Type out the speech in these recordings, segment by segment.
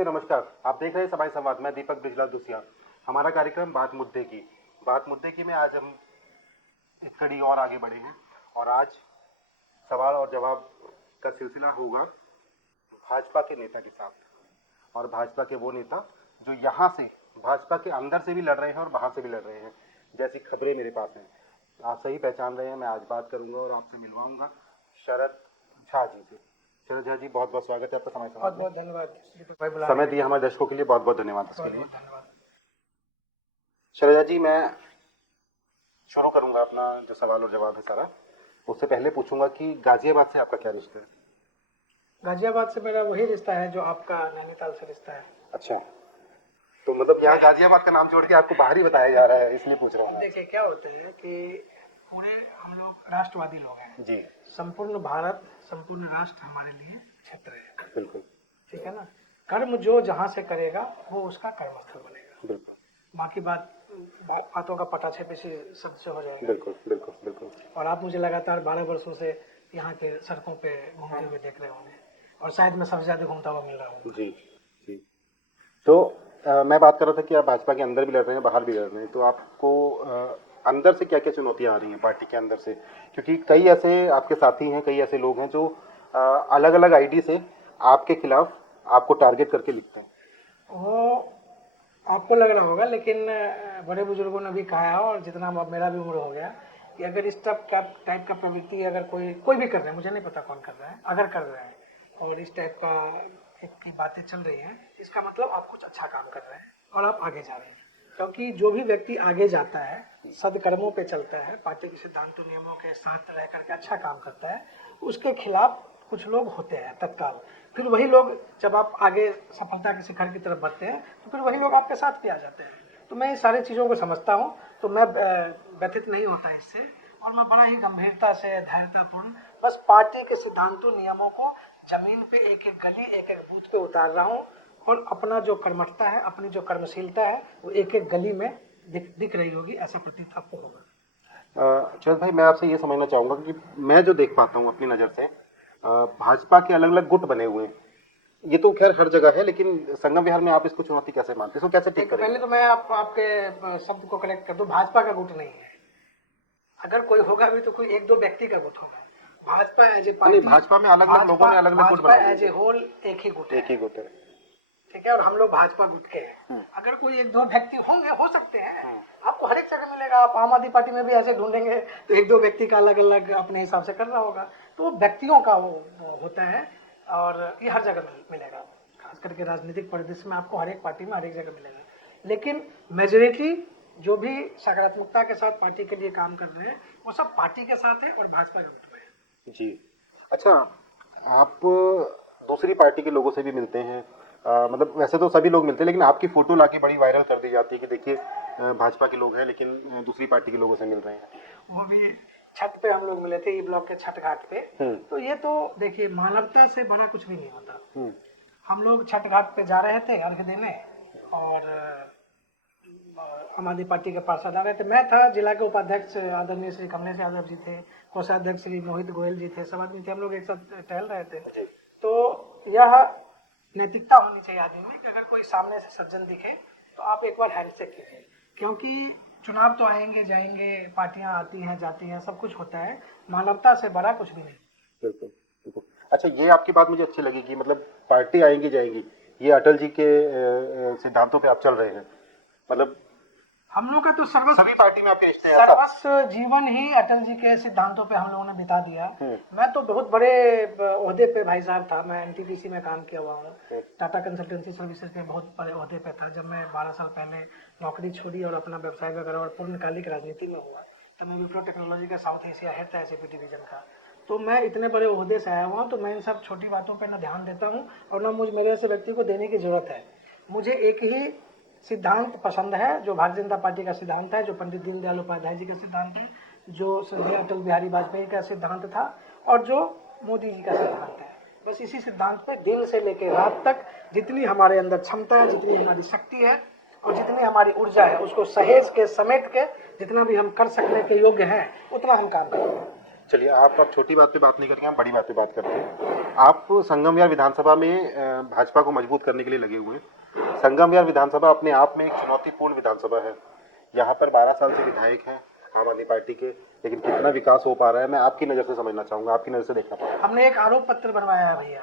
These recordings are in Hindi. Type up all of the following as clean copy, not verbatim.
नमस्ते नमस्कार। आप देख रहे हैं सभाई संवाद। मैं दीपक बिजलाल दुसिया। हमारा कार्यक्रम बात मुद्दे की में आज हम एक कड़ी और आगे बढ़े हैं और आज सवाल और जवाब का सिलसिला होगा भाजपा के नेता के साथ और भाजपा के वो नेता जो यहाँ से भाजपा के अंदर से भी लड़ रहे हैं और बाहर से भी लड़ रहे हैं, जैसी खबरें मेरे पास हैं। आप सही पहचान रहे हैं। मैं आज बात करूंगा और आपसे मिलवाऊंगा शरद झा जी से। शरद झा जी, बहुत बहुत स्वागत है आपका समय। बहुत बहुत धन्यवाद समय दिया हमारे दर्शकों के लिए, बहुत बहुत धन्यवाद इसके लिए। शरद झा जी, मैं शुरू करूंगा अपना जो सवाल और जवाब है सारा। उससे पहले पूछूंगा कि गाजियाबाद से आपका क्या रिश्ता है? गाजियाबाद से मेरा वही रिश्ता है जो आपका नैनीताल से रिश्ता है। अच्छा, तो मतलब यहाँ गाजियाबाद का नाम छोड़ के आपको बाहर ही बताया जा रहा है, इसलिए पूछ रहा हूँ। देखिए क्या होता है कि पूरे हम लोग राष्ट्रवादी लोग हैं जी। संपूर्ण भारत, संपूर्ण राष्ट्र हमारे लिए क्षेत्र है। बिल्कुल। ठीक है ना। कर्म जो जहाँ से करेगा वो उसका कर्मस्थल बनेगा। बिल्कुल। बाकी बातों का पटाक्षेप इसी शब्द से हो जाएगा। बिल्कुल बिल्कुल बिल्कुल। और आप मुझे लगातार 12 वर्षों से यहाँ के सड़कों पे घूमते हुए देख रहे होंगे और शायद मैं सबसे ज्यादा घूमता हुआ मिल रहा हूँ। जी जी। तो मैं बात कर रहा था कि आप भाजपा के अंदर भी लड़ रहे हैं, बाहर भी लड़ रहे हैं, तो आपको अंदर से क्या क्या चुनौतियां आ रही हैं पार्टी के अंदर से? क्योंकि कई ऐसे आपके साथी हैं, कई ऐसे लोग हैं जो अलग अलग आईडी से आपके खिलाफ आपको टारगेट करके लिखते हैं। वो आपको लग रहा होगा, लेकिन बड़े बुजुर्गों ने भी कहा है और जितना अब मेरा भी उम्र हो गया कि अगर इस टाइप का प्रवृत्ति अगर कोई भी कर रहा है, मुझे नहीं पता कौन कर रहा है, अगर कर रहा है और इस टाइप का की बातें चल रही हैं, इसका मतलब आप कुछ अच्छा काम कर रहे हैं और आप आगे जा रहे हैं। क्योंकि जो भी व्यक्ति आगे जाता है, सदकर्मों पे चलता है, पार्टी के सिद्धांतों नियमों के साथ रह करके अच्छा काम करता है, उसके खिलाफ कुछ लोग होते हैं तत्काल। फिर वही लोग जब आप आगे सफलता के शिखर की तरफ बढ़ते हैं तो फिर वही लोग आपके साथ भी आ जाते हैं। तो मैं इस सारी चीज़ों को समझता हूँ, तो मैं व्यथित नहीं होता इससे और मैं बड़ा ही गंभीरता से, धैर्यतापूर्ण बस पार्टी के सिद्धांतों नियमों को जमीन पे एक एक गली, एक एक बूथ पे उतार रहा हूँ और अपना जो कर्मठता है, अपनी जो कर्मशीलता है वो एक एक गली में दिख रही होगी, ऐसा प्रतीत आपको होगा। चल भाई, मैं आपसे ये समझना चाहूंगा कि मैं जो देख पाता हूँ अपनी नज़र से, भाजपा के अलग अलग गुट बने हुए हैं। ये तो खैर हर जगह है, लेकिन संगम विहार में आप इसको चुनौती कैसे मानते हैं? इसको कैसे ठीक करें? पहले तो मैं आपके शब्द को करेक्ट कर दूं, भाजपा का गुट नहीं है। अगर कोई होगा भी तो कोई एक दो व्यक्ति का गुट होगा। Bhajpa as a party, Bhajpa में अलग अलग लोगों ने अलग अलग गुट बनाए, एज ए होल एक ही गुट है। ठीक है, और हम लोग भाजपा गुट के हैं। अगर कोई एक दो व्यक्ति होंगे, हो सकते हैं, आपको हर एक जगह मिलेगा। आप आम आदमी पार्टी में भी ऐसे ढूंढेंगे तो एक दो व्यक्ति का अलग अलग अपने हिसाब से कर रहा होगा। तो व्यक्तियों का वो होता है और ये हर जगह मिलेगा, खास करके राजनीतिक परिदृश्य में आपको हर एक पार्टी में हर एक जगह मिलेगा। लेकिन मेजोरिटी जो भी सकारात्मकता के साथ पार्टी के लिए काम कर रहे हैं वो सब पार्टी के साथ है और भाजपा के गुट में है। जी। अच्छा, आप दूसरी पार्टी के लोगों से भी मिलते हैं, मतलब वैसे तो सभी लोग मिलते हैं, लेकिन आपकी फोटो लाके बड़ी वायरल कर दी जाती है कि देखिए भाजपा के लोग हैं लेकिन दूसरी पार्टी के लोगों से मिल रहे हैं। वो भी छत पे हम लोग मिले थे, ई ब्लॉक के छठ घाट पे। तो ये तो देखिए, मानवता से बड़ा कुछ भी नहीं होता। हम लोग छठ घाट पे जा रहे थे अर्घ्य देने और आम आदमी पार्टी के पार्षद आ रहे थे। मैं था, जिला के उपाध्यक्ष आदरणीय श्री कमलेश यादव जी थे, कोषाध्यक्ष श्री मोहित गोयल जी थे, सब आदमी थे, हम लोग एक साथ टहल रहे थे। तो यह नैतिकता होनी चाहिए आदमी में कि अगर कोई सामने से सज्जन दिखे तो आप एक बार हैंडशेक कीजिए, क्योंकि चुनाव तो आएंगे जाएंगे, पार्टियां आती हैं जाती हैं, सब कुछ होता है, मानवता से बड़ा कुछ भी नहीं। बिल्कुल बिल्कुल। अच्छा, ये आपकी बात मुझे अच्छी लगी कि मतलब पार्टी आएंगी जाएंगी, ये अटल जी के सिद्धांतों पे आप चल रहे हैं। मतलब हम लोग का तो सभी पार्टी में आपके रिश्ते हैं। सर्वस्व जीवन ही अटल जी के सिद्धांतों पे हम लोगों ने बिता दिया। मैं तो बहुत बड़े ओहदे पे भाई साहब था, मैं एनटीपीसी में काम किया हुआ हूँ, टाटा कंसल्टेंसी सर्विसेज में बहुत बड़े ओहदे पे था। जब मैं 12 साल पहले नौकरी छोड़ी और अपना व्यवसाय वगैरह और पूर्णकालिक राजनीति में हुआ, तब मैं विप्रो टेक्नोलॉजी का साउथ एशिया हेड था एसएपी डिवीजन का। तो मैं इतने बड़े ओहदे से आया हुआ हूँ, तो मैं इन सब छोटी बातों पर ना ध्यान देता हूँ और ना मेरे ऐसे व्यक्ति को देने की जरूरत है। मुझे एक ही सिद्धांत पसंद है, जो भारतीय जनता पार्टी का सिद्धांत है, जो पंडित दीनदयाल उपाध्याय जी का सिद्धांत है, जो स्वर्गीय अटल बिहारी वाजपेयी का सिद्धांत था और जो मोदी जी का सिद्धांत है। बस इसी सिद्धांत पे दिन से लेकर रात तक जितनी हमारे अंदर क्षमता है, जितनी हमारी शक्ति है और जितनी हमारी ऊर्जा है, उसको सहेज के समेट के जितना भी हम कर सकने के योग्य हैं उतना हम काम करेंगे। चलिए, आप अब छोटी बात पे बात नहीं करेंगे, हम बड़ी बात पे बात करते हैं। आप संगम विहार विधानसभा में भाजपा को मजबूत करने के लिए लगे हुए हैं। संगम विहार विधानसभा अपने आप में एक चुनौतीपूर्ण विधानसभा है। यहाँ पर 12 साल से विधायक हैं आम आदमी पार्टी के, लेकिन कितना विकास हो पा रहा है मैं आपकी नज़र से समझना चाहूँगा, आपकी नज़र से देखना पाऊंगा। हमने एक आरोप पत्र बनवाया है भैया,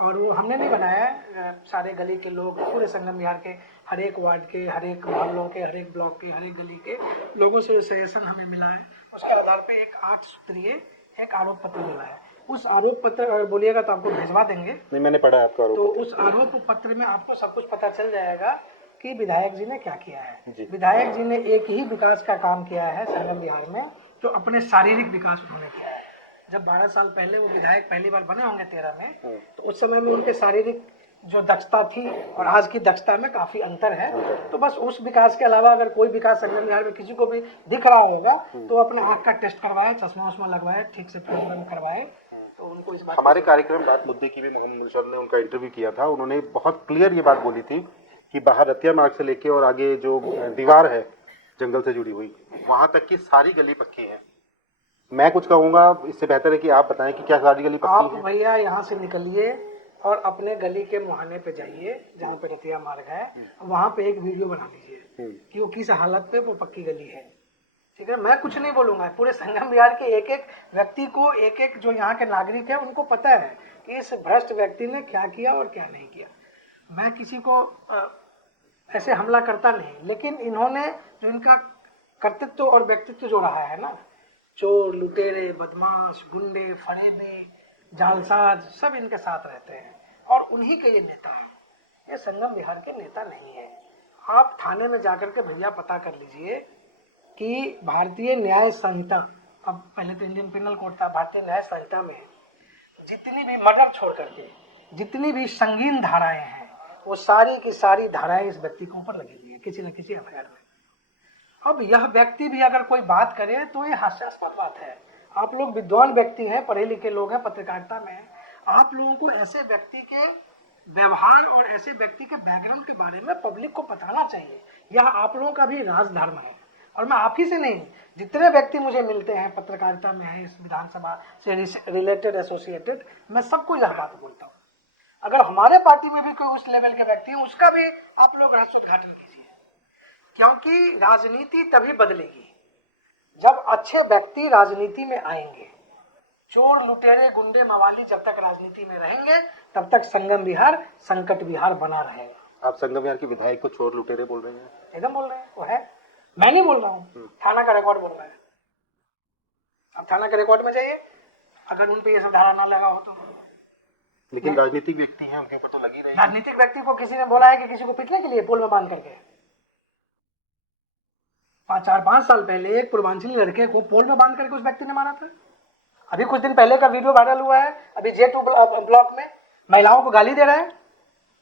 और वो हमने नहीं बनाया है, सारे गली के लोग, पूरे संगम विहार के हर एक वार्ड के, हर एक मोहल्लों के, हर एक ब्लॉक के, हर एक गली के लोगों से सजेशन हमें मिला है। उसके आधार पे एक 8 सूत्रीय एक आरोप पत्र मिला है। उस आरोप पत्र अगर बोलिएगा तो आपको भिजवा देंगे। नहीं, मैंने पढ़ा है आपका आरोप तो पत्र। उस आरोप पत्र में आपको सब कुछ पता चल जाएगा कि विधायक जी ने क्या किया है। जी। विधायक जी ने एक ही विकास का काम किया है संगम विहार में, जो अपने शारीरिक विकास उन्होंने किया है। जब 12 साल पहले वो विधायक पहली बार बने होंगे 13 में, तो उस समय में उनके शारीरिक जो दक्षता थी और आज की दक्षता में काफी अंतर है। तो बस उस विकास के अलावा अगर कोई विकास संगम विहार में किसी को भी दिख रहा होगा तो अपने आँख का टेस्ट करवाए, चश्मा वश्मा लगवाए, ठीक से फोन करवाए, तो उनको इस बात हमारे कार्यक्रम बात मुद्दे की भी मोहम्मद मुनशद ने उनका इंटरव्यू किया था। उन्होंने बहुत क्लियर ये बात बोली थी कि बाहर रतिया मार्ग से लेके और आगे जो दीवार है जंगल से जुड़ी हुई, वहां तक की सारी गली पक्की है। मैं कुछ कहूंगा, इससे बेहतर है कि आप बताएं कि क्या सारी गली आप पक्की है। भैया यहाँ से निकलिए और अपने गली के मुहाने पे जाइए जहाँ पे रतिया मार्ग है, वहाँ पे एक वीडियो बना लीजिए कि वो किस हालत पे वो पक्की गली है। ठीक है, मैं कुछ नहीं बोलूंगा, पूरे संगम विहार के एक एक व्यक्ति को, एक एक जो यहाँ के नागरिक है उनको पता है कि इस भ्रष्ट व्यक्ति ने क्या किया और क्या नहीं किया। मैं किसी को ऐसे हमला करता नहीं, लेकिन इन्होंने जो इनका कर्तृत्व और व्यक्तित्व जो रहा है ना, चोर, लुटेरे, बदमाश, गुंडे, फरेबी, जालसाज, सब इनके साथ रहते हैं और उन्हीं के ये नेता हैं। ये संगम विहार के नेता नहीं है। आप थाने में जाकर के भैया पता कर लीजिए कि भारतीय न्याय संहिता, अब पहले तो इंडियन पिनल कोड था, भारतीय न्याय संहिता में जितनी भी मर्डर छोड़ करके जितनी भी संगीन धाराएं हैं, वो सारी की सारी धाराएं इस व्यक्ति के ऊपर लगी हुई है किसी न किसी एफआईआर में। अब यह व्यक्ति भी अगर कोई बात करे तो ये हास्यास्पद बात है। आप लोग विद्वान व्यक्ति हैं, पढ़े लिखे लोग हैं, पत्रकारिता में हैं, आप लोगों को ऐसे व्यक्ति के व्यवहार और ऐसे व्यक्ति के बैकग्राउंड के बारे में पब्लिक को बताना चाहिए। यह आप लोगों का भी राजधर्म है। और मैं आप ही से नहीं, जितने व्यक्ति मुझे मिलते हैं पत्रकारिता में है, इस विधानसभा से रिलेटेड, एसोसिएटेड, मैं सबको यह बात बोलता हूँ, अगर हमारे पार्टी में भी कोई उस लेवल के व्यक्ति है, उसका भी आप लोग राष्ट्रोद्घाटन कीजिए, क्योंकि राजनीति तभी बदलेगी जब अच्छे व्यक्ति राजनीति में आएंगे। चोर, लुटेरे, गुंडे, मवाली जब तक राजनीति में रहेंगे तब तक संगम विहार संकट विहार बना रहेगा। आप संगम विहार के विधायक को चोर लुटेरे बोल रहे हैं? एकदम बोल रहे हैं, वो है, मैं नहीं बोल रहा हूँ, थाना का रिकॉर्ड बोल रहा है। अब थाना के रिकॉर्ड में जाइए, अगर उन पे ये सब धारा ना लगा हो तो। लेकिन राजनीतिक व्यक्ति हैं, उनके ऊपर तो लगी रही। राजनीतिक व्यक्ति को किसी ने बोला है कि किसी को पीटने के लिए पोल में बांध करके? 4-5 साल पहले एक पूर्वांचली लड़के को पोल में बांध करके उस व्यक्ति ने मारा था। अभी कुछ दिन पहले का वीडियो वायरल हुआ है, अभी J2 ब्लॉक में महिलाओं को गाली दे रहा है,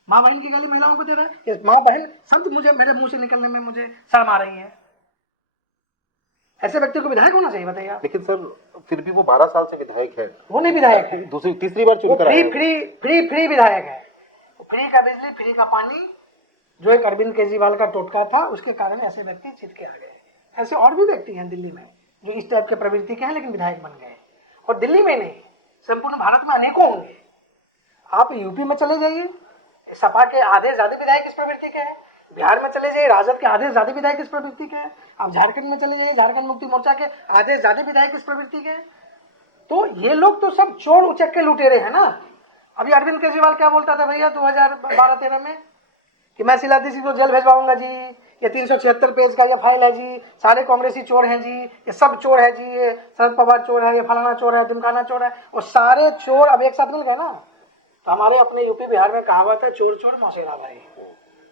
माँ बहन की गाली महिलाओं को दे रहा है। ये माँ बहन शब्द मुझे मेरे मुंह से निकलने में मुझे शर्म आ रही है। ऐसे व्यक्ति को विधायक होना चाहिए, बताइए आप। लेकिन सर फिर भी वो 12 साल से विधायक है। वो नहीं विधायक है, दूसरी तीसरी बार चुनकर आया है। फ्री विधायक है। फ्री का बिजली, फ्री का पानी, जो एक अरविंद केजरीवाल का टोटका था, उसके कारण ऐसे व्यक्ति जीत के आ गए। ऐसे और भी व्यक्ति हैं दिल्ली में जो इस टाइप के प्रवृत्ति के हैं लेकिन विधायक बन गए। और दिल्ली में नहीं, संपूर्ण भारत में अनेकों होंगे। आप यूपी में चले जाइए, सपा के आधे ज्यादा विधायक इस प्रवृत्ति के हैं। बिहार में चले जाइए, राजद के आधे ज्यादा विधायक इस प्रवृत्ति के हैं। आप झारखंड में चले जाइए, झारखंड मुक्ति मोर्चा के आधे ज्यादा विधायक इस प्रवृत्ति के हैं। तो ये लोग तो सब चोर उचक के लुटेरे हैं ना। अभी अरविंद केजरीवाल क्या बोलता था भैया 2012-13 में कि मैं सिलाती को जेल भेजवाऊंगा जी, ये 376 पेज का ये फाइल है जी, सारे कांग्रेसी चोर हैं जी, ये सब चोर है जी, ये शरद पवार चोर है, ये फलाना चोर है, ढिमकाना चोर है। और सारे चोर अब एक साथ मिल गए ना। तो हमारे अपने यूपी बिहार में कहावत है, चोर चोर मौसेरा भाई।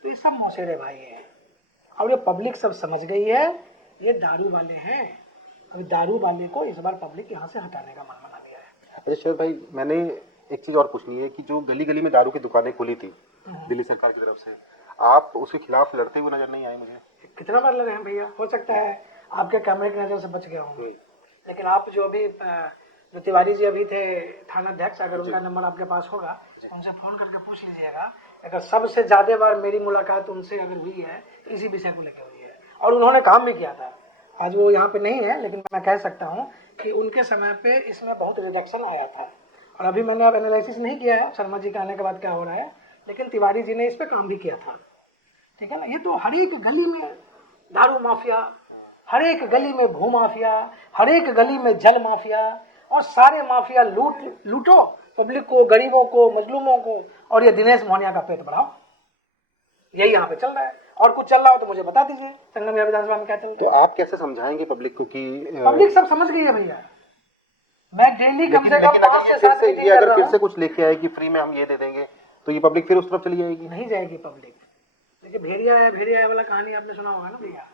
तो ये सब मौसेरे भाई हैं और ये पब्लिक सब समझ गई है, ये दारू वाले हैं। अभी दारू वाले को इस बार पब्लिक यहाँ से हटाने का मन बना लिया है। अच्छा शरद भाई, मैंने एक चीज और पूछनी है कि जो गली गली में दारू की दुकानें खुली थी दिल्ली सरकार की तरफ से, आप उसके खिलाफ लड़ते हुए नजर नहीं आए मुझे। कितना बार लड़े हैं भैया, हो सकता है आपके कैमरे की नजर से बच गया हूँ, लेकिन आप जो अभी जो तिवारी जी अभी थे थाना अध्यक्ष, अगर उनका नंबर आपके पास होगा उनसे फोन करके पूछ लीजिएगा। अगर सबसे ज्यादा बार मेरी मुलाकात उनसे अगर हुई है इसी विषय को लेकर हुई है और उन्होंने काम भी किया था। आज वो यहाँ पे नहीं है, लेकिन मैं कह सकता हूँ कि उनके समय पे इसमें बहुत रिडक्शन आया था। और अभी मैंने अब एनालिसिस नहीं किया है शर्मा जी के आने के बाद क्या हो रहा है, लेकिन तिवारी जी ने इस पे काम भी किया था। ठीक है ना। ये तो हर एक गली में दारू माफिया, हर एक गली में भू माफिया, हर एक गली में जल माफिया, और सारे माफिया लूटो पब्लिक को, गरीबों को, मजलूमों को, और ये दिनेश मोहनिया का पेट बढ़ाओ। यही यहाँ पे चल रहा है। और कुछ चल रहा हो तो मुझे बता दीजिए संगम विहार विधानसभा में क्या चल रहा है। तो आप कैसे समझाएंगे पब्लिक को कि पब्लिक सब समझ गई है भैया। मैं डेली कम से कम लेकिन 5 से 7 मीटिंग कर अगर रहा फिर हूं। से कुछ लेके आए कि फ्री में हम ये दे देंगे, तो ये पब्लिक फिर उस तरफ चली जाएगी। नहीं जाएगी पब्लिक। देखिए भेड़िया है वाला कहानी आपने सुना होगा ना भैया,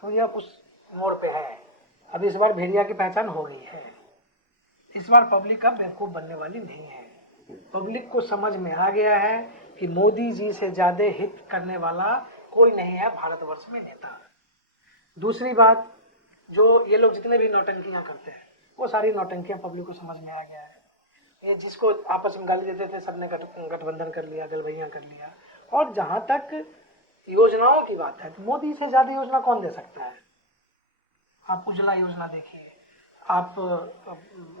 तो ये अब उस मोड़ पे है। अब इस बार भेड़िया की पहचान हो गई है। इस बार पब्लिक अब बेवकूफ बनने वाली नहीं है। पब्लिक को समझ में आ गया है कि मोदी जी से ज्यादा हित करने वाला कोई नहीं है भारतवर्ष में नेता। दूसरी बात, जो ये लोग जितने भी नौटंकियां करते हैं वो सारी नौटंकियां पब्लिक को समझ में आ गया है। ये जिसको आपस में गाली देते थे सबने गठबंधन कर लिया, गलबैया कर लिया। और जहां तक योजनाओं की बात है तो मोदी से ज्यादा योजना कौन दे सकता है। आप उज्ज्वला योजना देखिए, आप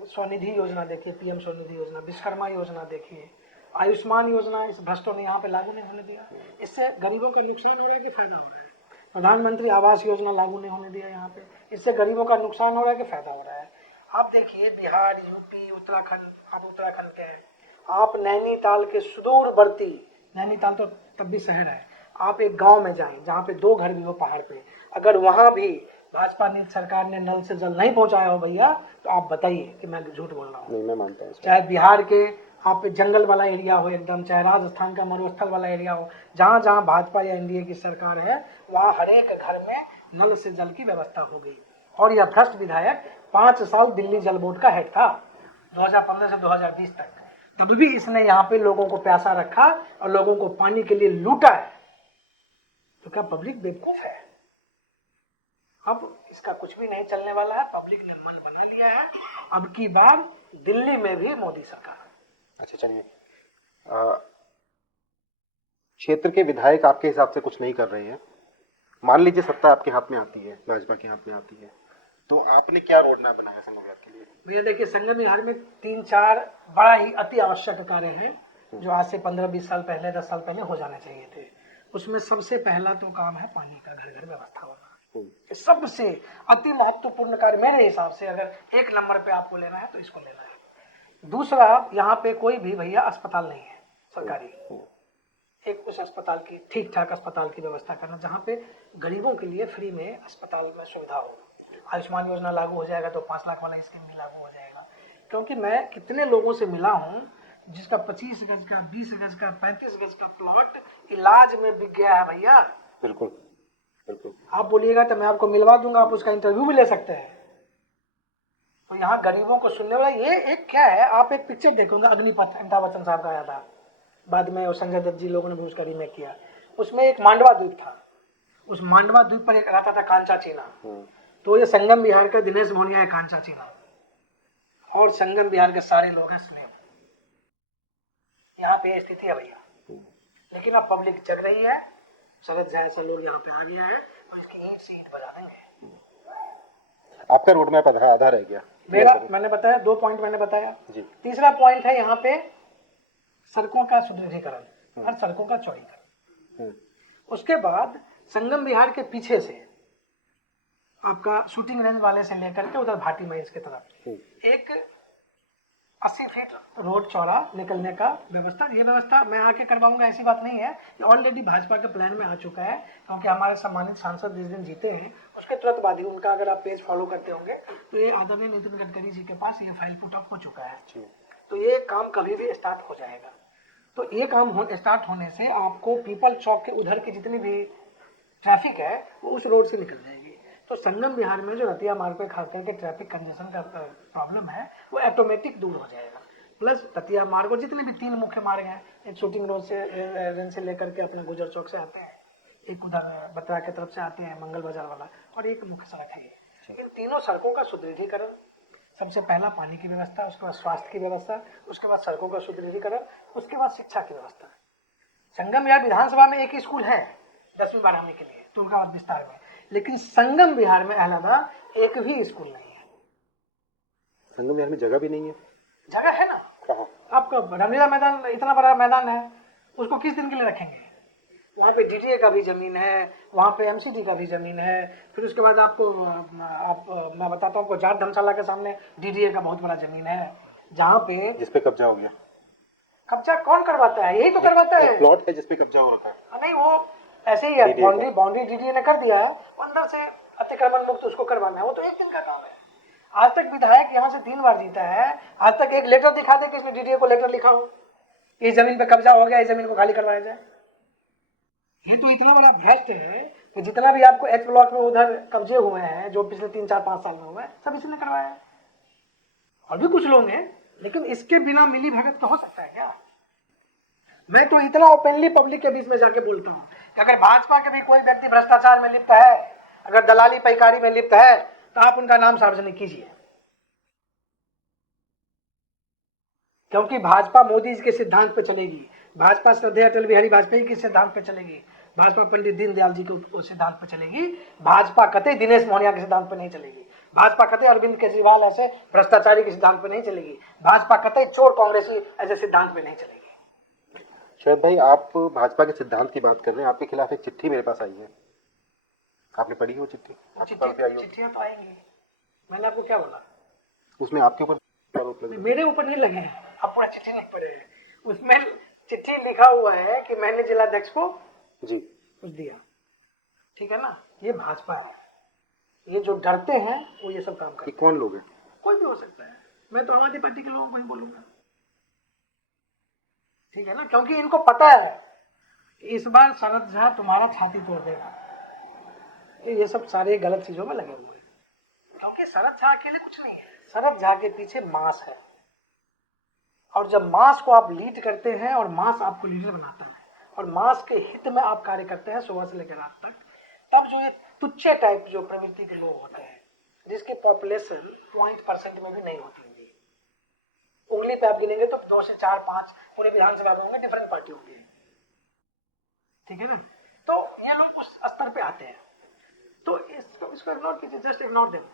स्वनिधि योजना देखिए, पीएम स्वनिधि योजना, विश्वकर्मा योजना देखिए, आयुष्मान योजना इस भ्रष्टों ने यहाँ पे लागू नहीं होने दिया। इससे गरीबों का नुकसान हो रहा है कि फायदा हो रहा है। प्रधानमंत्री आवास योजना लागू नहीं होने दिया यहाँ पे, इससे गरीबों का नुकसान हो रहा है कि फायदा हो रहा है। आप देखिए बिहार, यूपी, उत्तराखंड, आप उत्तराखंड के हैं, आप नैनीताल के सुदूरवर्ती, नैनीताल तो तब भी शहर है, आप एक गांव में जाएं जहाँ पे 2 घर भी हो पहाड़ पे, अगर वहां भी भाजपा ने सरकार ने नल से जल नहीं पहुंचाया हो भैया, तो आप बताइए कि मैं झूठ बोल रहा हूँ। नहीं, मैं मानता हूँ। चाहे बिहार के आप जंगल वाला एरिया हो एकदम, चाहे राजस्थान का मरुस्थल वाला एरिया हो, जहाँ जहाँ भाजपा या एनडीए की सरकार है वहाँ हर एक घर में नल से जल की व्यवस्था हो गई। और यह भ्रष्ट विधायक 5 साल दिल्ली जल बोर्ड का हेड था 2015 से 2020 तक, तब भी इसने यहाँ पे लोगों को प्यासा रखा और लोगों को पानी के लिए लूटा है। तो क्या पब्लिक बेवकूफ है? अब इसका कुछ भी नहीं चलने वाला है। पब्लिक ने मन बना लिया है, अब की बार दिल्ली में भी मोदी सरकार। अच्छा चलिए, क्षेत्र के विधायक आपके हिसाब से कुछ नहीं कर रहे हैं, मान लीजिए सत्ता आपके हाथ में आती है, भाजपा के हाथ में आती है, तो आपने क्या रोड मैप बनाया संगम विहार के लिए? भैया देखिए, संगम विहार में 3-4 बड़ा ही अति आवश्यक कार्य हैं जो आज से 15-20 साल पहले, 10 साल पहले हो जाने चाहिए थे। उसमें सबसे पहला तो काम है पानी का घर घर व्यवस्था होना। सबसे अति महत्वपूर्ण कार्य मेरे हिसाब से, अगर 1 नंबर पे आपको लेना है तो इसको लेना है। दूसरा, यहाँ पे कोई भी भैया अस्पताल नहीं है सरकारी, एक उस अस्पताल की, ठीक ठाक अस्पताल की व्यवस्था करना जहाँ पे गरीबों के लिए फ्री में अस्पताल में सुविधा हो। आयुष्मान योजना लागू हो जाएगा तो 5 लाख वाला स्कीम भी लागू हो जाएगा। क्योंकि मैं कितने लोगों से मिला हूँ जिसका 25 गज का, 20 गज का, 35 गज का प्लॉट इलाज में बिक गया है भैया। बिल्कुल बिल्कुल। आप बोलिएगा तो मैं आपको मिलवा दूंगा, आप उसका इंटरव्यू भी ले सकते हैं। तो यहाँ गरीबों को सुनने वाला ये एक क्या है, आप एक पिक्चर देखोगे अग्निपथ, अमिताभ बच्चन साहब का आया था, बाद में संजय दत्त जी लोगों ने भी उसका रीमेक किया। उसमें एक मांडवा द्वीप था, उस मांडवा द्वीप पर एक रहता था कांचा चीना। तो ये संगम बिहार का दिनेश मोहनिया है कांचा चीना, और संगम बिहार के सारे लोग हैं स्लेव। यहाँ पे स्थिति है भैया। लेकिन अब पब्लिक जग रही है, शरद जैसा लोग यहाँ पे आ गया है और इसकी ईंट से ईंट बजा देंगे। आपका रोड मैप आधा रह गया। मेरा, मैंने बताया 2 पॉइंट मैंने बताया जी। तीसरा पॉइंट है यहाँ पे सड़कों का सुदृढ़ीकरण और सड़कों का चौड़ीकरण। उसके बाद संगम बिहार के पीछे से आपका शूटिंग रेंज वाले से लेकर के उधर भाटी माइंस की तरफ एक 80 फीट रोड चौड़ा निकलने का व्यवस्था। ये व्यवस्था मैं आके करवाऊंगा ऐसी बात नहीं है, ये ऑलरेडी भाजपा के प्लान में आ चुका है। क्योंकि हमारे सम्मानित सांसद जिस दिन जीते हैं उसके तुरंत बाद ही, उनका अगर आप पेज फॉलो करते होंगे तो ये आदरणीय नितिन गडकरी जी के पास ये फाइल पुट अप हो चुका है। तो ये काम कभी भी स्टार्ट हो जाएगा। तो ये काम स्टार्ट होने से आपको पीपल चौक के उधर की जितनी भी ट्रैफिक है वो उस रोड से निकल जाएगी। तो संगम बिहार में जो रतिया मार्ग पे खास करके ट्रैफिक कंजेशन का प्रॉब्लम है वो ऑटोमेटिक दूर हो जाएगा। प्लस रतिया मार्ग और जितने भी 3 मुख्य मार्ग हैं, एक शूटिंग रोड से रेंज से लेकर के अपने गुजर चौक से आते हैं, एक उधर बत्रा की तरफ से आते हैं मंगल बाजार वाला, और एक मुख्य सड़क है। इन तीनों सड़कों का सुदृढ़ीकरण, सबसे पहला पानी की व्यवस्था, उसके बाद स्वास्थ्य की व्यवस्था, उसके बाद सड़कों का सुदृढ़ीकरण, उसके बाद शिक्षा की व्यवस्था। संगम बिहार विधानसभा में एक ही स्कूल है 10वीं 12वीं के लिए, तुलकाबाद विस्तार में, लेकिन संगम बिहार में अलहदा एक भी स्कूल नहीं है। संगम विहार में जगह भी नहीं है। जगह है ना, कहाँ? आपका रामलीला मैदान इतना बड़ा मैदान है, उसको किस दिन के लिए रखेंगे? वहाँ पे डीडीए का भी जमीन है, वहाँ पे एमसीडी का भी जमीन है, फिर उसके बाद मैं बताता हूँ आपको, जाट धर्मशाला के सामने डीडीए का बहुत बड़ा जमीन है, जहाँ पे जिस पे कब्जा हो गया। कब्जा कौन करवाता है? यही तो करवाता है। प्लॉट है जिस पे कब्जा हो रखा है। नहीं, वो ऐसे ही है, DDA का। बाउंड्री डीडीए ने कर दिया है, वो अंदर से अतिक्रमण मुक्त उसको करवाना है, वो तो एक दिन का काम है। आज तक विधायक यहाँ से 3 बार जीता है, आज तक एक लेटर दिखा दे कि इसने डीडीए को लेटर लिखा हो, इस जमीन पे कब्जा हो गया, इस जमीन को खाली करवाया जाए। ये तो इतना बड़ा भ्रष्ट है कि जितना भी आपको एच ब्लॉक में उधर कब्जे हुए हैं, जो पिछले 3-4-5 साल में हुए हैं, सब इसने करवाया है। और भी कुछ लोग हैं, लेकिन इसके बिना मिली भगत तो हो सकता है क्या? मैं तो इतना ओपनली पब्लिक के बीच में जाके बोलता हूँ कि अगर भाजपा के भी कोई व्यक्ति भ्रष्टाचार में लिप्त है, अगर दलाली पैकारी में लिप्त है, तो आप उनका नाम सार्वजनिक कीजिए, क्योंकि भाजपा मोदी जी के सिद्धांत पे चलेगी, भाजपा श्रद्धेय अटल बिहारी वाजपेयी के सिद्धांत पे चलेगी, भाजपा पंडित दीनदयाल जी के सिद्धांत पे चलेगी, भाजपा कतई दिनेश मोहनिया के सिद्धांत पे नहीं चलेगी, भाजपा कतई अरविंद केजरीवाल ऐसे भ्रष्टाचारी के सिद्धांत पे नहीं चलेगी, भाजपा कतई चोर कांग्रेसी ऐसे सिद्धांत पे नहीं चलेगी। शरद भाई, आप भाजपा के सिद्धांत की बात कर रहे हैं, आपके खिलाफ एक चिट्ठी मेरे पास आई है, आपने पढ़ी वो चिट्ठी? चिट्ठियां तो आएंगी, मैंने आपको क्या बोला? उसमें आपके ऊपर आरोप लगे। मेरे ऊपर नहीं लगे हैं, आप पूरा चिट्ठी नहीं पढ़े हैं। उसमें चिट्ठी लिखा हुआ है कि मैंने जिलाध्यक्ष को जी कुछ दिया, ठीक है ना? ये भाजपा है, ये जो डरते हैं वो ये सब काम करते हैं। कौन लोग हैं? कोई भी हो सकता है, मैं तो आम आदमी पार्टी के लोगों को ही बोलूंगा, ठीक है ना? क्योंकि इनको पता है कि इस बार शरद झा तुम्हारा छाती तोड़ देगा, कि ये सब सारे गलत चीजों में लगे हुए हैं। क्योंकि शरद झा अकेले कुछ नहीं है, शरद झा के पीछे मास है, और जब मास को आप लीड करते हैं और मास आपको लीडर बनाता है और मास के हित में आप कार्य करते हैं सुबह से लेकर रात तक, तब जो ये तुच्छे टाइप जो प्रवृत्ति के लोग होते हैं, जिसकी पॉपुलेशन 0.% में भी नहीं होती होगी, उंगली पे आप गिनेंगे तो 2 से 4-5 पूरे विधानसभा में होंगे, डिफरेंट पार्टी होती है, ठीक है ना? तो ये लोग उस स्तर पे आते हैं, तो इसको इग्नोर कीजिए, जस्ट इग्नोर देम।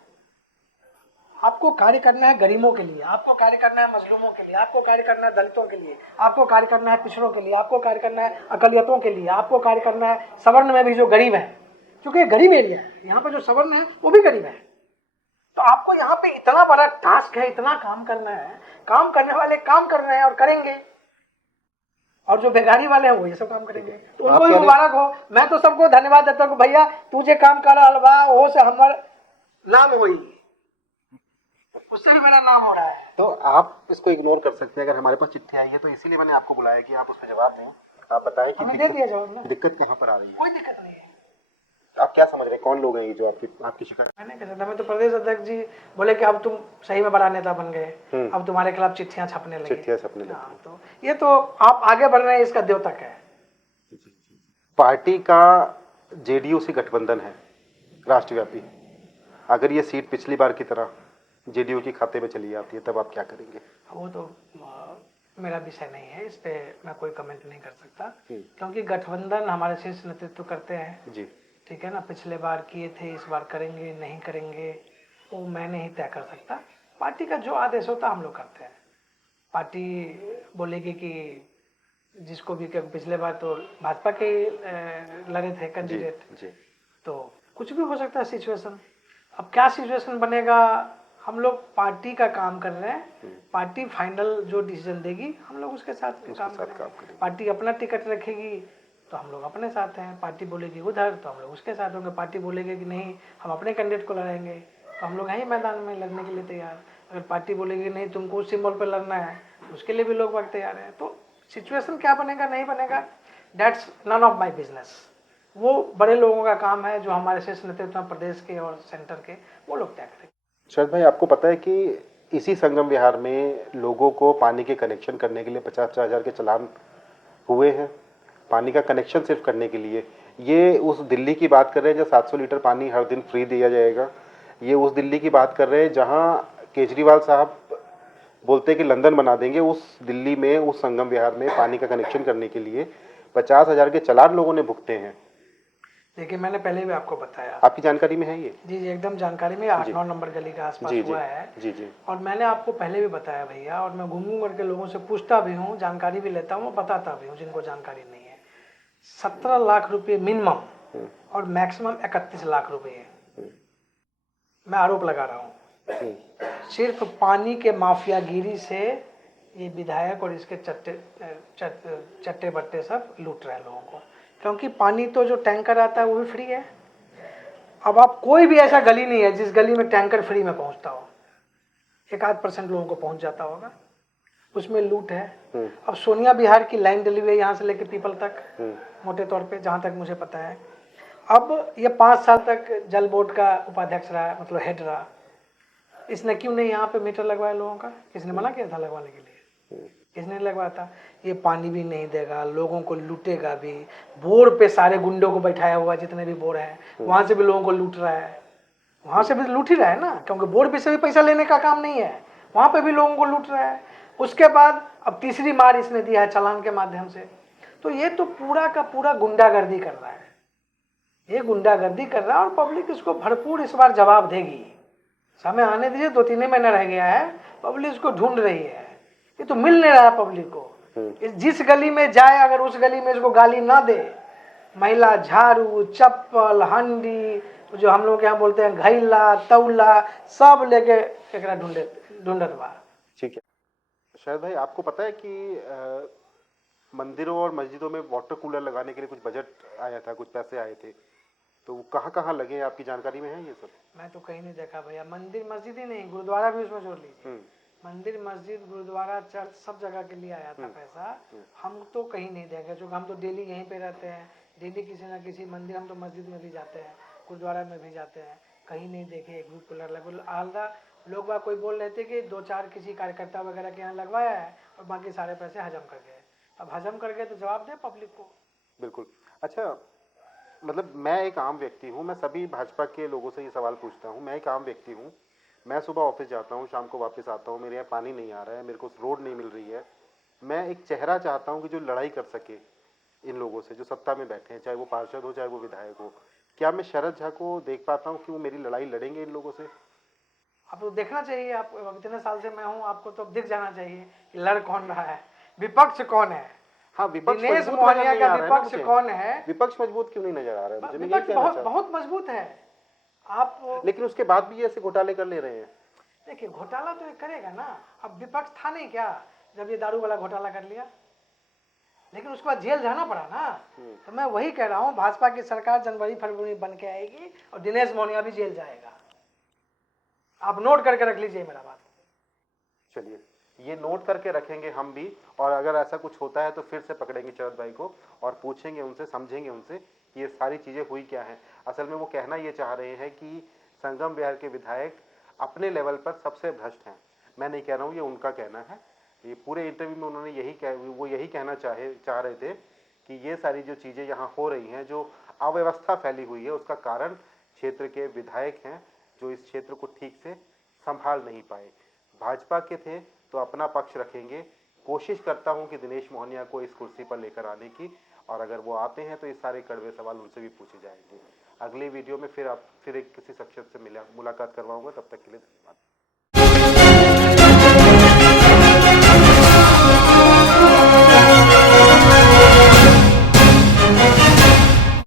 आपको कार्य करना है गरीबों के लिए, आपको कार्य करना है मजलूमों के लिए, आपको कार्य करना है दलितों के लिए, आपको कार्य करना है पिछड़ों के लिए, आपको कार्य करना है अकलियतों के लिए, आपको कार्य करना है सवर्ण में भी जो गरीब है, क्योंकि ये गरीब एरिया है, यहाँ पे जो सवर्ण है वो भी गरीब है। तो आपको यहाँ पे इतना बड़ा टास्क है, इतना काम करना है, काम करने वाले काम कर रहे हैं और करेंगे, और जो बेगारी वाले हैं वो ये सब काम करेंगे, तो उनको भी मुबारक हो। मैं तो सबको धन्यवाद देता हूँ, भैया तुझे काम कर रहा हो से हमारा नाम हो, उससे भी मेरा नाम हो रहा है। तो आप इसको इग्नोर कर सकते हैं, अगर हमारे पास चिट्ठी आई है तो इसीलिए मैंने आपको बुलाया कि आप उस पर जवाब दें। आप बताएं कि हमें दे दिया जवाब ना, दिक्कत कहाँ पर आ रही है? कोई दिक्कत नहीं है। आप क्या समझ रहे हैं, कौन लोग हैं ये जो आपकी शिकायत? मैंने कहा था, मैं तो प्रदेश अध्यक्ष जी बोले कि अब तुम सही में बड़ा नेता बन गए, अब तुम्हारे खिलाफ चिट्ठियां छपने लगी। हाँ, तो ये तो आप आगे बढ़ रहे हैं, इसका द्योतक है। पार्टी का जेडीयू से गठबंधन है राष्ट्रव्यापी, अगर ये सीट पिछली बार की तरह जेडीयू के खाते में चली जाती है तब आप क्या करेंगे? वो तो मेरा विषय नहीं है, इस पे मैं कोई कमेंट नहीं कर सकता, क्योंकि गठबंधन हमारे शीर्ष नेतृत्व करते हैं जी, ठीक है ना? पिछले बार किए थे, इस बार करेंगे नहीं करेंगे वो मैं नहीं तय कर सकता। पार्टी का जो आदेश होता हम लोग करते हैं। पार्टी बोलेगी कि जिसको भी, पिछले बार तो भाजपा के लड़े थे कैंडिडेट, तो कुछ भी हो सकता है सिचुएशन। अब क्या सिचुएशन बनेगा, हम लोग पार्टी का काम कर रहे हैं, पार्टी फाइनल जो डिसीजन देगी हम लोग उसके साथ काम करेंगे। पार्टी अपना टिकट रखेगी तो हम लोग अपने साथ हैं, पार्टी बोलेगी उधर तो हम लोग उसके साथ होंगे, पार्टी बोलेगी कि नहीं हम अपने कैंडिडेट को लड़ेंगे तो हम लोग यहीं मैदान में लड़ने के लिए तैयार। अगर पार्टी बोलेगी नहीं तुमको उस सिंबल पर लड़ना है, उसके लिए भी लोग वक्त तैयार हैं। तो सिचुएशन क्या बनेगा नहीं बनेगा, that's none of my business. वो बड़े लोगों का काम है, जो हमारे शीर्ष नेतृत्व प्रदेश के और सेंटर के, वो लोग तय करेंगे। शरद भाई, आपको पता है कि इसी संगम विहार में लोगों को पानी के कनेक्शन करने के लिए 50-50 हज़ार के चालान हुए हैं, पानी का कनेक्शन सिर्फ करने के लिए। ये उस दिल्ली की बात कर रहे हैं जहाँ 700 लीटर पानी हर दिन फ्री दिया जाएगा। ये उस दिल्ली की बात कर रहे हैं जहाँ केजरीवाल साहब बोलते हैं कि लंदन बना देंगे। उस दिल्ली में, उस संगम विहार में पानी का कनेक्शन करने के लिए 50 हज़ार के चालान लोगों ने भुगते हैं। देखिए मैंने पहले भी आपको बताया, आपकी जानकारी में है ये? जी जी एकदम जानकारी में, 8-9 नंबर गली के आसपास जी जी हुआ है। जी जी और मैंने आपको पहले भी बताया भैया, और मैं घूम घूम करके लोगों से पूछता भी हूँ, जानकारी भी लेता हूँ, बताता भी हूँ जिनको जानकारी नहीं है। 17 लाख रुपए मिनिमम और मैक्सिमम 31 लाख रुपए मैं आरोप लगा रहा हूँ, सिर्फ पानी के माफियागिरी से ये विधायक और इसके चट्टे बट्टे सब लूट रहे हैं लोगों को। क्योंकि पानी तो जो टैंकर आता है वो भी फ्री है। अब आप कोई भी ऐसा गली नहीं है जिस गली में टैंकर फ्री में पहुंचता हो, 1-8% लोगों को पहुंच जाता होगा, उसमें लूट है। अब सोनिया बिहार की लाइन डली हुई है यहाँ से लेकर पीपल तक, मोटे तौर पे जहाँ तक मुझे पता है। अब ये 5 साल तक जल बोर्ड का उपाध्यक्ष रहा, मतलब हेड रहा, इसने क्यों नहीं यहाँ पे मीटर लगवाया लोगों का? किसने मना किया था लगवाने के लिए? किसने लगवाया था? ये पानी भी नहीं देगा, लोगों को लूटेगा भी। बोर्ड पे सारे गुंडों को बैठाया हुआ, जितने भी बोर्ड हैं वहां से भी लोगों को लूट रहा है। वहां से भी लूट ही रहा है ना, क्योंकि बोर्ड पे से भी पैसा लेने का काम नहीं है, वहां पे भी लोगों को लूट रहा है। उसके बाद अब तीसरी मार इसने दिया है चालान के माध्यम से। तो ये तो पूरा का पूरा गुंडागर्दी कर रहा है, ये गुंडागर्दी कर रहा है, और पब्लिक इसको भरपूर इस बार जवाब देगी। समय आने दीजिए, 2-3 महीना रह गया है, पब्लिक इसको ढूंढ रही है। ये तो मिल नहीं रहा है पब्लिक को। जिस गली में जाए, अगर उस गली में इसको गाली ना दे, महिला झाड़ू, चप्पल, हंडी, जो हम लोग यहाँ बोलते हैं घैला, तौला, सब लेके एकरा ढूंढत बा। ठीक है। शायद भाई आपको पता है कि मंदिरों और मस्जिदों में वाटर कूलर लगाने के लिए कुछ बजट आया था, कुछ पैसे आए थे, तो वो कहाँ लगे, आपकी जानकारी में है ये सब? मैं तो कहीं नहीं देखा भैया। मंदिर मस्जिद ही नहीं, गुरुद्वारा भी उसमें जोड़ लीजिए। मंदिर, मस्जिद, गुरुद्वारा, चर्च, सब जगह के लिए आया था पैसा। हम तो कहीं नहीं देंगे, क्योंकि हम तो डेली यहीं पे रहते हैं, डेली किसी ना किसी मंदिर, हम तो मस्जिद में भी जाते हैं, गुरुद्वारा में भी जाते हैं, कहीं नहीं देखे ग्रुप कूलर लगे। आलदा लोग बाग कोई बोल रहे थे कि 2-4 किसी कार्यकर्ता वगैरह के यहाँ लगवाया है और बाकी सारे पैसे हजम कर गए। अब हजम कर गए तो जवाब दे पब्लिक को। बिल्कुल। अच्छा, मतलब मैं एक आम व्यक्ति हूँ, मैं सभी भाजपा के लोगों से ये सवाल पूछता हूँ। मैं एक आम व्यक्ति हूँ, मैं सुबह ऑफिस जाता हूँ, शाम को वापस आता हूँ, मेरे यहाँ पानी नहीं आ रहा है, मेरे को रोड नहीं मिल रही है। मैं एक चेहरा चाहता हूँ कि जो लड़ाई कर सके इन लोगों से, जो सत्ता में बैठे हैं, चाहे वो पार्षद हो चाहे वो विधायक हो। क्या मैं शरद झा को देख पाता हूँ कि वो मेरी लड़ाई लड़ेंगे इन लोगों से? आपको देखना चाहिए, आप इतने साल से मैं हूँ, आपको तो दिख जाना चाहिए कि लड़ कौन रहा है, विपक्ष कौन है। हाँ, विपक्ष दिनेश मजबूत नजर मोहनिया नहीं का आ रहा है ना विपक्ष मुझे। कौन है? विपक्ष मजबूत क्यों नहीं नजर आ रहा है मुझे? मैं यही विपक्ष कहना बहुत चाहता बहुत मजबूत है। आप हूँ, लेकिन उसके बाद भी ये ऐसे घोटाले कर ले रहे हैं। देखिए, घोटाला तो ये करेगा ना। अब विपक्ष था नहीं क्या जब ये दारू वाला घोटाला कर लिया? लेकिन उसके बाद जेल जाना पड़ा ना। तो मैं वही कह रहा हूँ, भाजपा की सरकार जनवरी-फरवरी बन के आएगी और दिनेश मोहनिया भी जेल जाएगा। आप नोट करके रख लीजिए मेरा बात। चलिए, ये नोट करके रखेंगे हम भी, और अगर ऐसा कुछ होता है तो फिर से पकड़ेंगे शरद भाई को और पूछेंगे उनसे, समझेंगे उनसे कि ये सारी चीजें हुई क्या हैं। असल में वो कहना ये चाह रहे हैं कि संगम विहार के विधायक अपने लेवल पर सबसे भ्रष्ट हैं। मैं नहीं कह रहा हूँ, ये उनका कहना है। ये पूरे इंटरव्यू में उन्होंने यही कहना चाह रहे थे कि ये सारी जो चीजें यहाँ हो रही हैं, जो अव्यवस्था फैली हुई है, उसका कारण क्षेत्र के विधायक हैं, जो इस क्षेत्र को ठीक से संभाल नहीं पाए। भाजपा के थे तो अपना पक्ष रखेंगे। कोशिश करता हूं कि दिनेश मोहनिया को इस कुर्सी पर लेकर आने की, और अगर वो आते हैं तो ये सारे कड़वे सवाल उनसे भी पूछे जाएंगे। अगले वीडियो में फिर एक किसी शख्सियत से मुलाकात करवाऊंगा। तब तक के लिए धन्यवाद।